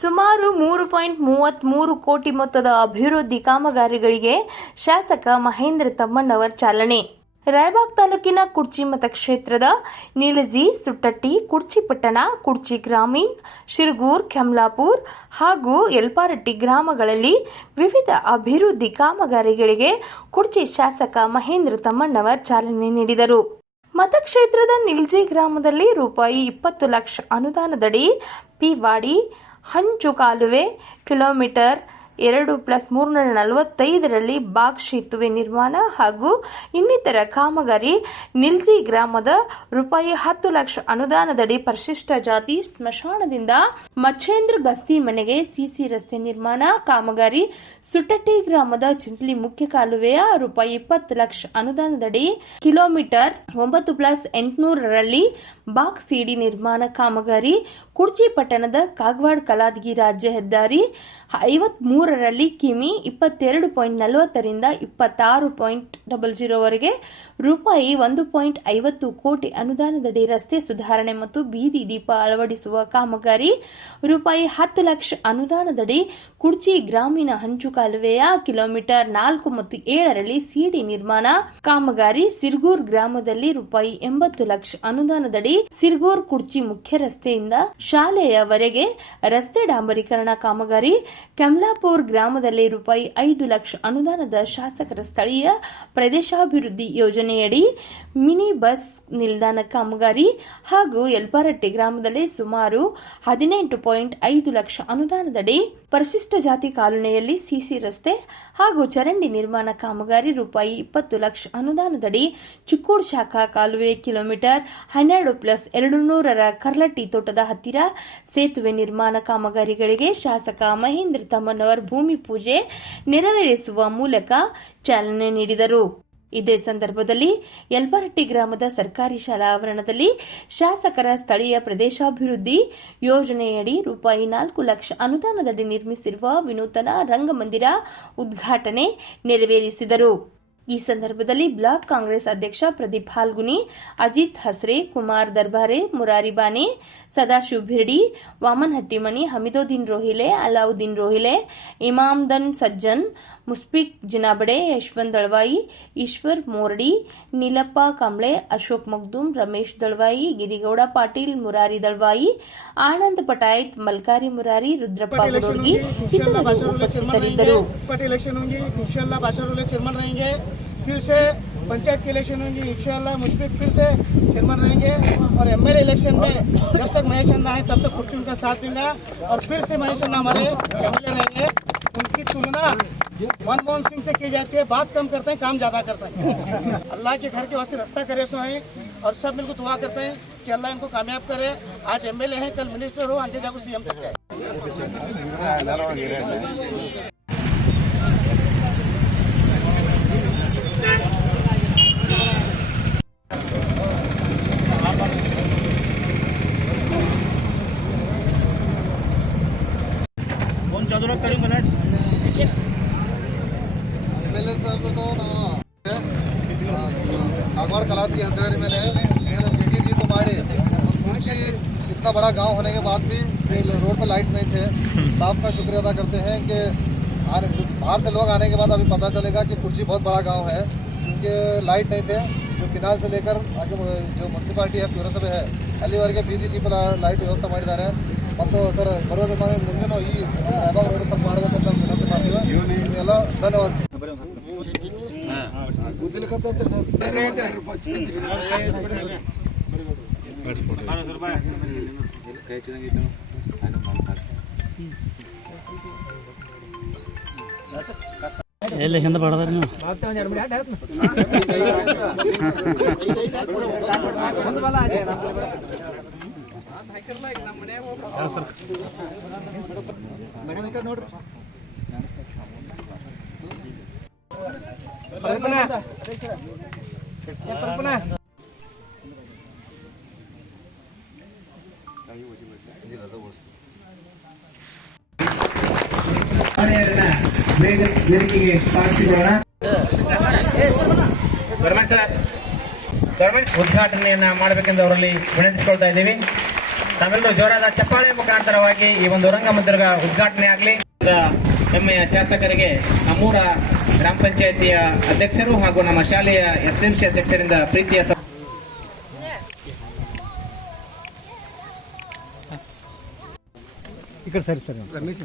ಸುಮಾರು 3.33 ಕೋಟಿ ಮೊತ್ತದ ಅಭಿವೃದ್ಧಿ ಕಾಮಗಾರಿಗಳಿಗೆ ಶಾಸಕ ಮಹೇಂದ್ರ ತಮ್ಮಣ್ಣವರ್ ಚಾಲನೆ. ರಾಯಬಾಗ್ ತಾಲೂಕಿನ ಕುಡ್ಚಿ ಮತಕ್ಷೇತ್ರದ ನಿಲಜಿ, ಸುಟ್ಟಟ್ಟಿ, ಕುಡ್ಚಿ ಪಟ್ಟಣ, ಕುಡ್ಚಿ ಗ್ರಾಮೀಣ್, ಶಿರಗೂರ್, ಕೆಮ್ಲಾಪುರ್ ಹಾಗೂ ಯಲ್ಪಾರಟ್ಟಿ ಗ್ರಾಮಗಳಲ್ಲಿ ವಿವಿಧ ಅಭಿವೃದ್ಧಿ ಕಾಮಗಾರಿಗಳಿಗೆ ಕುಡ್ಚಿ ಶಾಸಕ ಮಹೇಂದ್ರ ತಮ್ಮಣ್ಣವರ್ ಚಾಲನೆ ನೀಡಿದರು. ಮತಕ್ಷೇತ್ರದ ನಿಲ್ಜಿ ಗ್ರಾಮದಲ್ಲಿ ರೂಪಾಯಿ 20 ಲಕ್ಷ ಅನುದಾನದಡಿ ಪಿವಾಡಿ ಹಂಚು ಕಾಲುವೆ ಕಿಲೋಮೀಟರ್ 2+345ರಲ್ಲಿ ಬಾಗ್ ಸೇತುವೆ ನಿರ್ಮಾಣ ಹಾಗೂ ಇನ್ನಿತರ ಕಾಮಗಾರಿ, ನಿಲ್ಜಿ ಗ್ರಾಮದ ರೂಪಾಯಿ 10 ಲಕ್ಷ ಅನುದಾನದಡಿ ಪರಿಶಿಷ್ಟ ಜಾತಿ ಸ್ಮಶಾನದಿಂದ ಮಚ್ಚೇಂದ್ರ ಗಸ್ತಿ ಮನೆಗೆ ಸಿಸಿ ರಸ್ತೆ ನಿರ್ಮಾಣ ಕಾಮಗಾರಿ, ಸುಟ್ಟಟ್ಟಿ ಗ್ರಾಮದ ಚಿಂಚಲಿ ಮುಖ್ಯ ಕಾಲುವೆಯ ರೂಪಾಯಿ 20 ಲಕ್ಷ ಅನುದಾನದಡಿ ಕಿಲೋಮೀಟರ್ 9+800ರಲ್ಲಿ ಬಾಗ್ ಸಿಡಿ ನಿರ್ಮಾಣ ಕಾಮಗಾರಿ, ಕುಡ್ಚಿ ಪಟ್ಟಣದ ಕಾಗವಾಡ ಕಲಾದಗಿ ರಾಜ್ಯ ಹೆದ್ದಾರಿ 53ರಲ್ಲಿ ಕಿಮಿ 22.40ರಿಂದ 26.00ವರೆಗೆ ರೂಪಾಯಿ 1.50 ಕೋಟಿ ಅನುದಾನದಡಿ ರಸ್ತೆ ಸುಧಾರಣೆ ಮತ್ತು ಬೀದಿ ದೀಪ ಅಳವಡಿಸುವ ಕಾಮಗಾರಿ, ರೂಪಾಯಿ 10 ಲಕ್ಷ ಅನುದಾನದಡಿ ಕುಡ್ಚಿ ಗ್ರಾಮೀಣ ಹಂಚು ಕಾಲುವೆಯ ಕಿಲೋಮೀಟರ್ 4 ಮತ್ತು 7ರಲ್ಲಿ ಸಿಡಿ ನಿರ್ಮಾಣ ಕಾಮಗಾರಿ, ಸಿರಗೂರ್ ಗ್ರಾಮದಲ್ಲಿ ರೂಪಾಯಿ 80 ಲಕ್ಷ ಅನುದಾನದಡಿ ಸಿರಗೂರ್ ಕುಡ್ಚಿ ಮುಖ್ಯ ರಸ್ತೆಯಿಂದ ಶಾಲೆಯವರೆಗೆ ರಸ್ತೆ ಡಾಂಬರೀಕರಣ ಕಾಮಗಾರಿ, ಕೆಮ್ಲಾಪುರ್ ಗ್ರಾಮದಲ್ಲಿ ರೂಪಾಯಿ 5 ಲಕ್ಷ ಅನುದಾನದ ಶಾಸಕರ ಸ್ಥಳೀಯ ಪ್ರದೇಶಾಭಿವೃದ್ಧಿ ಯೋಜನೆಯಡಿ ಮಿನಿ ಬಸ್ ನಿಲ್ದಾಣ ಕಾಮಗಾರಿ ಹಾಗೂ ಯಲ್ಪಾರಟ್ಟಿ ಗ್ರಾಮದಲ್ಲಿ ಸುಮಾರು 18.5 ಲಕ್ಷ ಅನುದಾನದಡಿ ಪರಿಶಿಷ್ಟ ಜಾತಿ ಕಾಲೋನಿಯಲ್ಲಿ ಸಿಸಿ ರಸ್ತೆ ಹಾಗೂ ಚರಂಡಿ ನಿರ್ಮಾಣ ಕಾಮಗಾರಿ, ರೂಪಾಯಿ 20 ಲಕ್ಷ ಅನುದಾನದಡಿ ಚಿಕ್ಕೋಡ್ ಶಾಖಾ ಕಾಲುವೆ ಕಿಲೋಮೀಟರ್ 12+200ರ ಕರ್ಲಟ್ಟಿ ತೋಟದ ಹತ್ತಿರ ಸೇತುವೆ ನಿರ್ಮಾಣ ಕಾಮಗಾರಿಗಳಿಗೆ ಶಾಸಕ ಮಹೇಂದ್ರ ತಮ್ಮಣ್ಣವರ್ ಭೂಮಿ ಪೂಜೆ ನೆರವೇರಿಸುವ ಮೂಲಕ ಚಾಲನೆ ನೀಡಿದರು. ಇದೇ ಸಂದರ್ಭದಲ್ಲಿ ಯಲ್ಪಾರಟ್ಟಿ ಗ್ರಾಮದ ಸರ್ಕಾರಿ ಶಾಲಾ ಆವರಣದಲ್ಲಿ ಶಾಸಕರ ಸ್ಥಳೀಯ ಪ್ರದೇಶಾಭಿವೃದ್ಧಿ ಯೋಜನೆಯಡಿ ರೂಪಾಯಿ 4 ಲಕ್ಷ ಅನುದಾನದಡಿ ನಿರ್ಮಿಸಿರುವ ವಿನೂತನ ರಂಗಮಂದಿರ ಉದ್ಘಾಟನೆ ನೆರವೇರಿಸಿದರು. ಈ ಸಂದರ್ಭದಲ್ಲಿ ಬ್ಲಾಕ್ ಕಾಂಗ್ರೆಸ್ ಅಧ್ಯಕ್ಷ ಪ್ರದೀಪ್ ಹಾಲ್ಗುನಿ, ಅಜಿತ್ ಹಸ್ರೆ, ಕುಮಾರ್ ದರ್ಬಾರೆ, ಮುರಾರಿ ಬಾನೆ, ಸದಾಶಿವ್ ಭಿರ್ಡಿ, ವಾಮನ್ ಹಟ್ಟಿಮನಿ, ಹಮೀದುದ್ದೀನ್ ರೋಹಿಲೆ, ಅಲಾವುದ್ದೀನ್ ರೋಹಿಲೆ, ಇಮಾಮ್ದನ್ ಸಜ್ಜನ್, ಮುಸ್ಫಿಕ್ ಜಿನಾಬಡೆ, ಯಶವಂತ್ ದಳವಾಯಿ, ಈಶ್ವರ್ ಮೋರ್ಡಿ, ನೀಲಪ್ಪ ಕಾಂಬ್ಳೆ, ಅಶೋಕ್ ಮಗ್ದೂಮ್, ರಮೇಶ್ ದಳವಾಯಿ, ಗಿರಿಗೌಡ ಪಾಟೀಲ್, ಮುರಾರಿ ದಳವಾಯಿ, ಆನಂದ್ ಪಟಾಯತ್, ಮಲ್ಕಾರಿ ಮುರಾರಿ, ರುದ್ರಪ್ಪ ಗುಡೋರ್ಗಿ ಉಪಸ್ಥಿತರಿದ್ದರು. फिर से पंचायत के इलेक्शन होंगे, इंशाल्लाह मुशफिक फिर से चेयरमैन रहेंगे और एमएलए इलेक्शन में जब तक महेश अन्ना है तब तक कुछ उनका साथ देंगे और फिर से महेश अन्ना हमारे एमएलए रहेंगे. उनकी तुलना मनमोहन सिंह से की जाती है, बात कम करते हैं, काम ज्यादा कर सकते हैं. अल्लाह के घर के वास्ते रास्ता करे सो है और सब मिलकर दुआ करते हैं कि अल्लाह इनको कामयाब करे. आज एमएलए हैं, कल मिनिस्टर हो, आगे जाकर सीएम तक जाए. एमएलए साहब तो कागवाड़ कलादगी हत्यारे में सिटी दी तो माड़ी कुर्ची इतना बड़ा गांव होने के बाद भी रोड पे लाइट्स नहीं थे. साहब का शुक्रिया अदा करते हैं कि बाहर से लोग आने के बाद अभी पता चलेगा कि कुर्ची बहुत बड़ा गांव है, क्योंकि लाइट नहीं थे. जो किनारे से लेकर आगे जो म्यूनसिपालिटी है ಪುರಸಭೆ है ಅಲ್ಲಿವರೆಗೆ ಬೀದಿ ದೀಪ ಲೈಟ್ ವ್ಯವಸ್ಥೆ ಮಾಡಿದ್ದಾರೆ. ಮತ್ತು ಸರ್ ಬರುವ ಮುಂದಿನ ಈ ರಾಯಬಾಗ್ ರೋಡ್ ಸ್ವಲ್ಪ ಮಾಡಬೇಕಂತ ವಿನಂತಿ ಮಾಡ್ತೀವಿ. ನಿಮಗೆಲ್ಲ ಧನ್ಯವಾದ. ಎಲ್ಲಿ ಹಿಂದೆ ಬಡದಾರ ನೀವು ನೋಡ್ರಿ ಉದ್ಘಾಟನೆಯನ್ನ ಮಾಡಬೇಕೆಂದು ಅವರಲ್ಲಿ ವಿನಂತಿಸಿಕೊಳ್ತಾ ಇದ್ದೀವಿ. ತಾವೆಲ್ಲರೂ ಜೋರಾದ ಚಪ್ಪಾಳೆ ಮುಖಾಂತರವಾಗಿ ಈ ಒಂದು ರಂಗಮಂದಿರದ ಉದ್ಘಾಟನೆ ಆಗಲಿ. ಹೆಮ್ಮೆಯ ಶಾಸಕರಿಗೆ ನಮ್ಮೂರ ಗ್ರಾಮ ಪಂಚಾಯಿತಿಯ ಅಧ್ಯಕ್ಷರು ಹಾಗೂ ನಮ್ಮ ಶಾಲೆಯ SDMC ಅಧ್ಯಕ್ಷರಿಂದ ಪ್ರೀತಿಯ ಈ ಕಡೆ ಸರಿ ಸರಿ ರಮೇಶ್